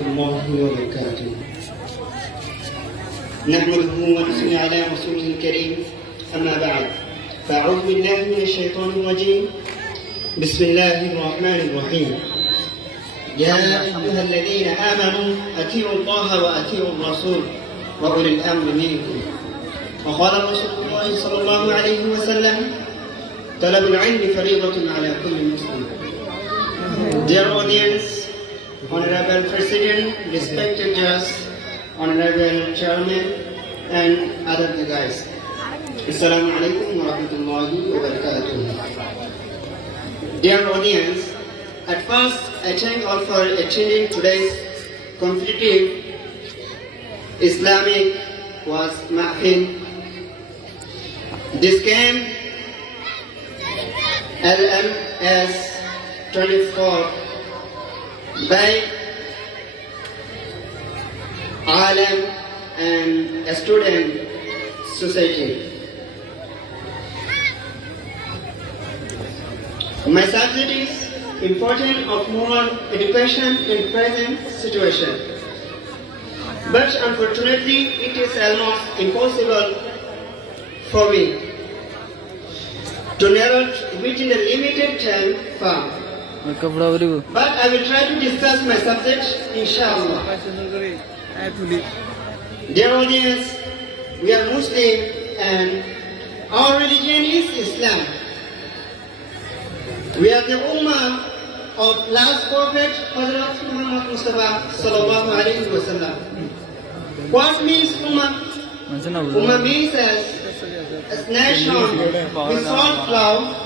الله وبركاته نحمده ونثني على رسوله الكريم أما بعد فأعوذ بالله من الشيطان الرجيم بسم الله الرحمن الرحيم يا أيها الذين آمنوا أطيعوا الله وأطيعوا الرسول وأولي الأمر منكم وقال رسول الله صلى الله عليه وسلم طلب العلم فريضة على كل مسلم Dear audience, Honorable President, respected guests, Honorable Chairman, and other guys. Assalamu alaikum wa rahmatullahi wa barakatuh. Dear audience, at first I thank all for attending today's competitive Islamic was Mahfil. This came LMS 24 by Alam and Student Society. My subject is importance of moral education in present situation. But unfortunately, it is almost impossible for me to narrow it within a limited time frame. But I will try to discuss my subject, inshallah. Dear audience, we are Muslim and our religion is Islam. We are the Ummah of last prophet Hazrat Muhammad Mustafa sallallahu alaihi wasallam. What means Ummah? Ummah means as a nation with salt love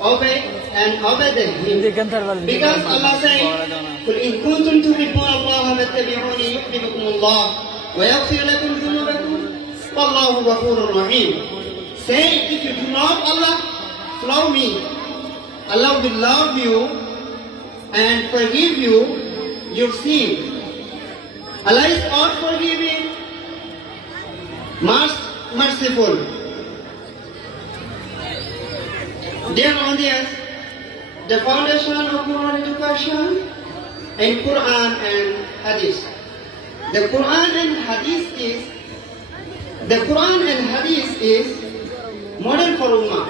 obey and obey the him. Because Allah said, قل إن كنتم تحبون الله فاتبعوني يحببكم الله ويغفر لكم ذنوبكم والله غفور رحيم. Say, if you do not Allah, follow me. Allah will love you and forgive you your sin. Allah is all forgiving, most merciful. Dear audience, the foundation of moral education in Quran and Hadith. The Quran and Hadith is the Quran and Hadith is model for Ummah.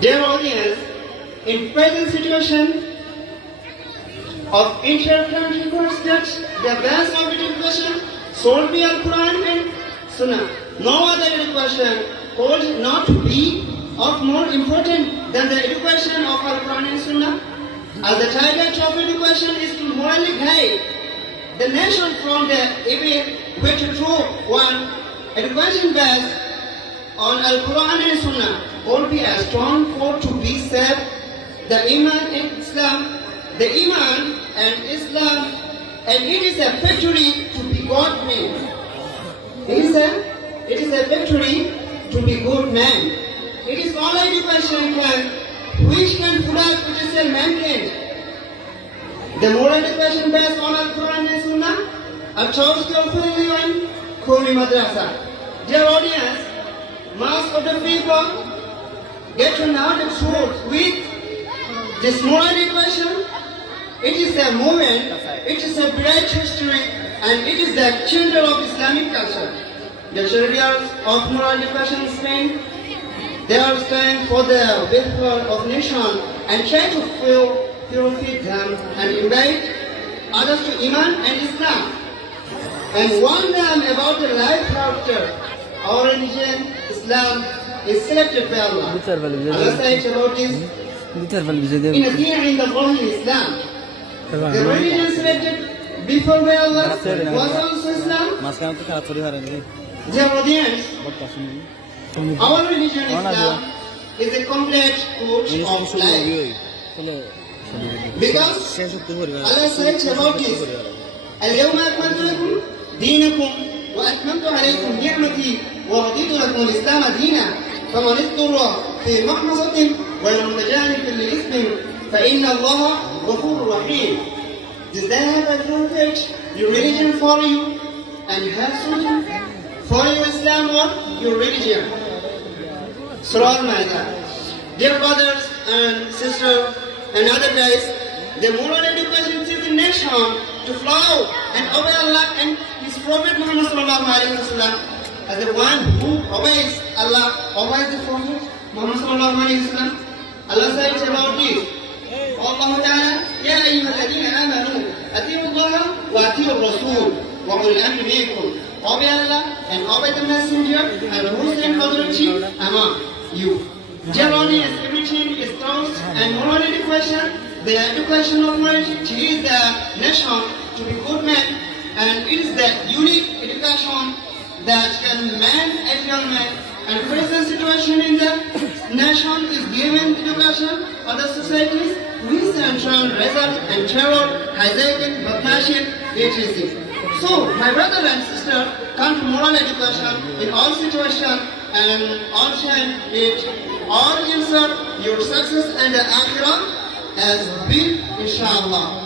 Dear audience, in present situation of inter-country wars that the best of education should be Al-Quran and Sunnah. No other education could not be of more important than the education of Al-Quran and Sunnah. As the target of education is to morally guide the nation from the evil which true one education based on Al-Quran and Sunnah will be a strong force to be saved. The Iman and Islam, the Iman and Islam, and it is a victory to be God made. Is a, good man. It is all education can, which can us potential mankind. The moral education based on Al-Quran and Sunnah are chose carefully on Kholi Madrasa. Dear audience, most of the people get to know the truth with this moral education. It is a movement, it is a bright history, and it is the children of Islamic culture. The children of moral in Spain, they are standing for the welfare of nation and try to fill, purify them and invite others to Iman and Islam. And warn them about the life after our religion, Islam, is selected by Allah. Allah says about this, in a year in the holy Islam, the religion selected before by Allah was also Islam. Dear audience, our religion Islam is a complex course of life. Because Allah says about this, اليوم أكملت لكم دينكم وأتممت عليكم نعمتي ورضيت لكم الإسلام دينا فمن اضطر في محمصة ولا فإن الله غفور رحيم. Does that have? Your religion for you and have something? for your Islam or your religion. Surah Al-Ma'idah. Dear brothers and sisters, and other days, the moral education is the nation to follow and obey Allah and His Prophet Muhammad sallallahu alaihi wasallam as the one who obeys Allah, obeys the Prophet Muhammad sallallahu alaihi wasallam. Allah says about this. والله تعالى يا أيها الذين آمنوا أطيعوا الله وأطيعوا الرسول وأولي الأمر منكم Obey Allah and obey the messenger and sent authority among you. Generally, as everything is taught and moral education, the education of morality teaches the nation to be good men and it is the unique education that can man a young man and present situation in the nation is given education of the societies with central result and terror, hijacking, bloodshed, etc. So, my brother and sister, come to moral education in all situations and all time it all answer your success and the akhirah as big inshallah.